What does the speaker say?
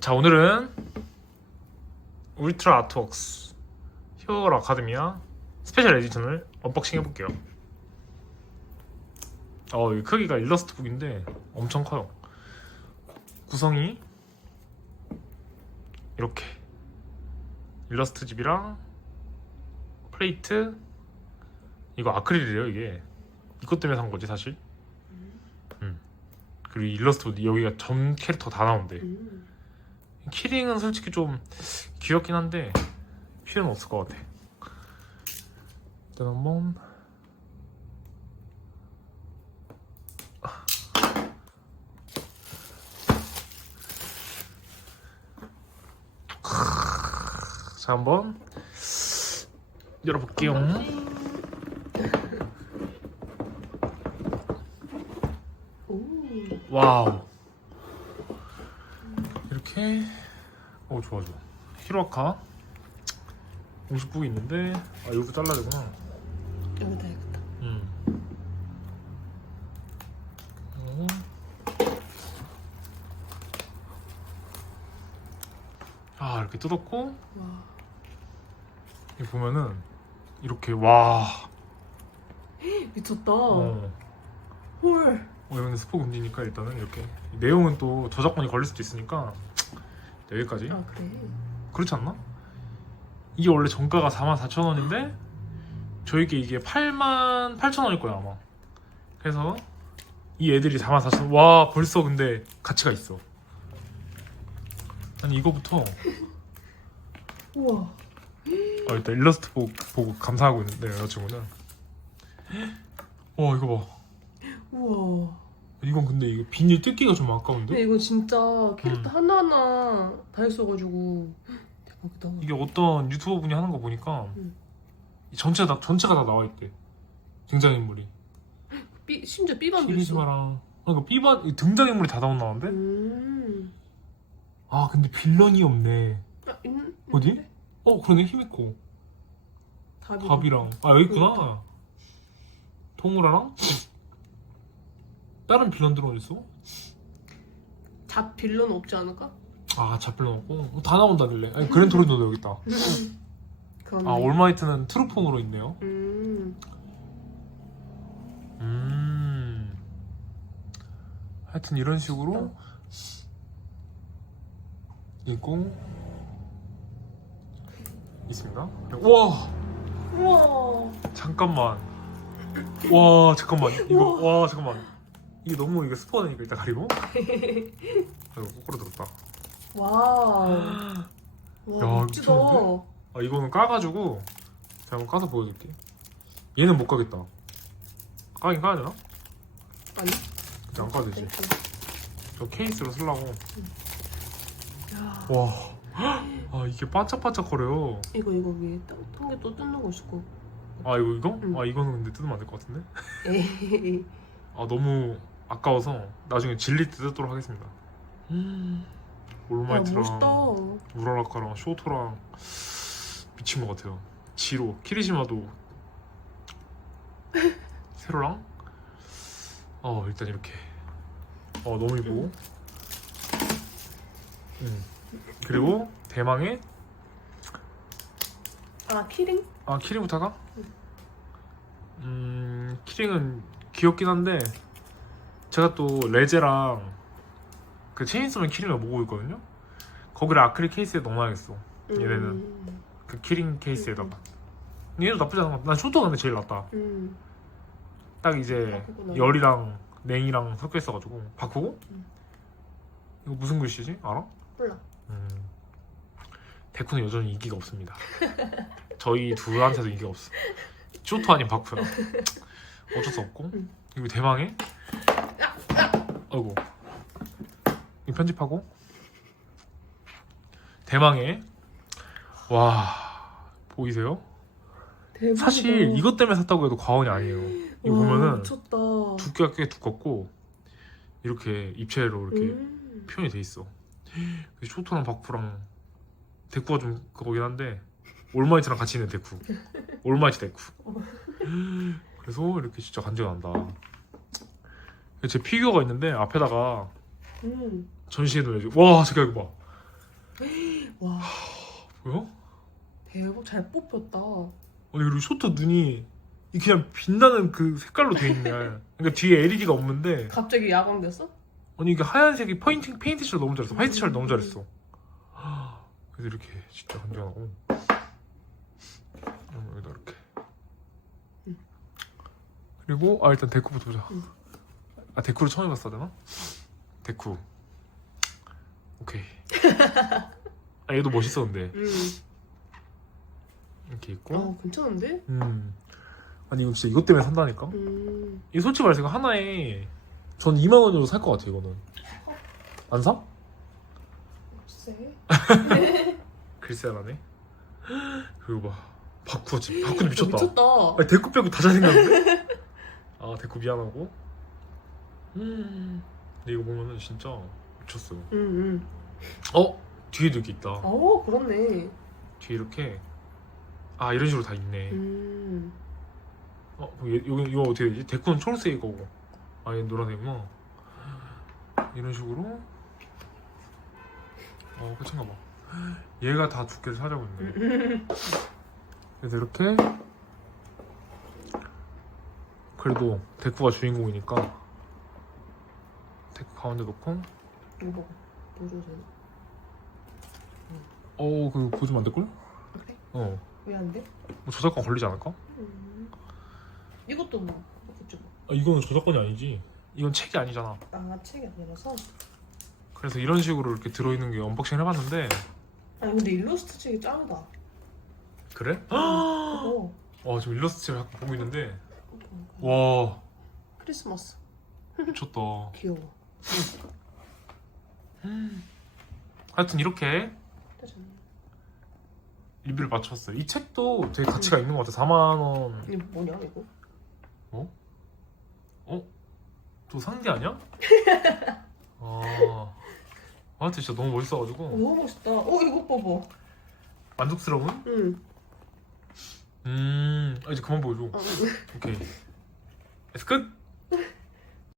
자 오늘은 울트라 아트웍스 히어로 아카데미아 스페셜 에디션을 언박싱 해볼게요. 어, 이 크기가 일러스트 북인데 엄청 커요. 구성이 이렇게. 일러스트 집이랑 플레이트. 이거 아크릴이래요 이게. 이것 때문에 산 거지 사실. 음. 그리고 일러스트 여기가 전 캐릭터 다 나온대. 음. 키링은 솔직히 좀 귀엽긴 한데 필요는 없을 것 같아. 일단 한번 자 한번 열어볼게요. 오. 와우. 이렇게 오 좋아 좋아. 히로아카 공식북이 있는데 아 여기서 잘라야 되구나. 여기다 여기다. 음. 어. 아 이렇게 뜯었고 와. 여기 보면은 이렇게 와 미쳤다. 어. 헐. 어, 이건 스포 금지니까 일단은 이렇게 내용은 또 저작권이 걸릴 수도 있으니까 여기까지 아 그래. 그렇지 않나? 이게 원래 정가가 44,000원인데 저에게 이게 88,000원일 거야 아마 그래서 이 애들이 44,000원 와 벌써 근데 가치가 있어 아니 이거부터 우와. 어, 일단 일러스트 보고, 보고 감사하고 있는데 여자친구는 와 이거 봐 우와. 이건 근데 이거 비닐 뜯기가 좀 아까운데? 근데 이거 진짜 캐릭터 음. 하나하나 다 있어가지고 대박이다. 이게 어떤 유튜버 분이 하는 거 보니까 음. 이 전체 다 전체가 다 나와 있대 등장인물이 삐, 심지어 삐반도 있어. 그러니까 삐바 이 등장인물이 다 나온다는데? 음. 아 근데 빌런이 없네 아, 있는, 어디? 있는데? 어 그러네 히미코 답이. 밥이랑 아 여기 있구나 토무라랑 다른 빌런들은 어디 있어? 잡 빌런 없지 않을까? 아 잡빌런 없고 어, 다 나온다길래 아니 그랜토리노도 여기 있다 그렇네. 아 올마이트는 트루폰으로 있네요 음. 음 하여튼 이런 식으로 있고 있습니다 우와 우와. 잠깐만. 와 잠깐만 이거 와 잠깐만 이게 너무 이거 스포하니까 일단 가리고. 아이고 거꾸로 들었다. 와우. 야, 와 멋지다. 미쳤는데? 아 이거는 까가지고 제가 한번 까서 보여줄게. 얘는 못 까겠다. 까긴 까야 되나? 아니? 그냥 안 까도 되지. 저 케이스로 쓰려고. 야. 와. 아 이게 반짝반짝거려요. 이거 이거 위에 통에 또 뜯는 거 있을 거. 아 이거 이거? 응. 아 이거는 근데 뜯으면 안 될 것 같은데? 에이. 아 너무 아까워서 나중에 진리 때 뜯도록 하겠습니다. 야 올마이트랑 멋있다. 우라라카랑 쇼토랑 미친 것 같아요. 지로 키리시마도 세로랑 어 일단 이렇게 어 너무 이쁘고 음. 그리고 대망의 아 키링? 아 키링부터가 음 키링은 귀엽긴 한데 제가 또 레제랑 그 체인소맨 키링을 모으고 있거든요. 거기를 아크릴 케이스에 넣어놔야겠어. 얘네는 음. 그 키링 케이스에다가 얘도 나쁘지 않은 것 같아 난 쇼트가 근데 제일 낫다 음. 딱 이제 바꾸구나. 열이랑 냉이랑 섞여 있어가지고 바꾸고 음. 이거 무슨 글씨지? 알아? 몰라. 음. 데쿠는 여전히 인기가 없습니다 저희 둘한테도 인기가 없어 쇼트 아닌 바쿠야 어쩔 수 없고 음. 그리고 대망의 아이고 이 편집하고 대망의 와 보이세요? 대박이다. 사실 이것 때문에 샀다고 해도 과언이 아니에요. 이거 와, 보면은 미쳤다. 두께가 꽤 두껍고 이렇게 입체로 이렇게 음. 표현이 돼 있어. 그래서 쇼토랑 바쿠랑 데쿠가 좀 그거긴 한데 올마이트랑 같이 있는 데쿠. 올마이트 데쿠. 그래서 이렇게 진짜 간지가 난다. 제 피규어가 있는데 앞에다가 음. 전시해 놓아야지. 와, 잠깐 이거 봐. 와 뭐야? 대박 잘 뽑혔다. 아니 그리고 쇼트 눈이 이 그냥 빛나는 그 색깔로 돼 있네. 그러니까 뒤에 LED가 없는데 갑자기 야광 됐어? 아니 이게 하얀색이 페인팅 페인트 칠 너무 잘했어. 화이트 칠 너무 잘했어. 그래서 이렇게 진짜 간지나고 여기다 이렇게. 응. 그리고 아 일단 데쿠부터 보자. 응. 아 데쿠를 처음 해봤어야 되나? 데쿠. 오케이. 아 얘도 멋있어 근데 응. 이렇게 있고. 어 괜찮은데? 음. 아니 이거 진짜 이것 때문에 산다니까. 음. 이 솔직히 말해서 이거 하나에 전 2만 원으로 살 것 같아 이거는. 안 사? 글쎄. 글쎄 안 하네. 그리고 봐. 바쿠지. 바쿠도 미쳤다. 미쳤다. 아니 데쿠 빼고 다 잘생겼는데? 아 데쿠 미안하고. 음. 근데 이거 보면은 진짜 미쳤어. 응 응. 어? 뒤에도 이렇게 있다. 어 그렇네. 뒤에 이렇게. 아 이런 식으로 다 있네. 음. 어, 얘, 이거, 이거 어떻게 되지? 데코는 초록색이고 아, 얘 노란색이구나 이런 식으로 어, 끝인가 봐 얘가 다 두께를 차지하고 있네 음. 그래서 이렇게 그래도 데코가 주인공이니까 데코 가운데 놓고 이거 봐. 보여줘도 되나? 어, 그거 보여주면 안 될걸? 그래? 어, 왜안 돼? 뭐 저작권 걸리지 않을까? 음. 이것도 뭐 뭐. 아, 이거는 저작권이 아니지 이건 책이 아니잖아 아 책이 아니라서. 그래서 이런 식으로 이렇게 들어있는 게 언박싱 해봤는데 아니 근데 일러스트 책이 짱이다. 그래? 어. 와 지금 일러스트 자꾸 보고 있는데 와. 와 크리스마스. 미쳤다 귀여워. 하여튼 이렇게 되잖아. 리뷰를 마쳤어요 이 책도 되게 가치가 있는 것 같아 4만 원 이게 뭐냐 이거? 또 상디 아니야? 아 하여튼 진짜 너무 어, 멋있어가지고 너무 멋있다. 어 이거 봐봐. 만족스러운? 응. 음 아, 이제 그만 보여줘 어, 오케이 그래서 끝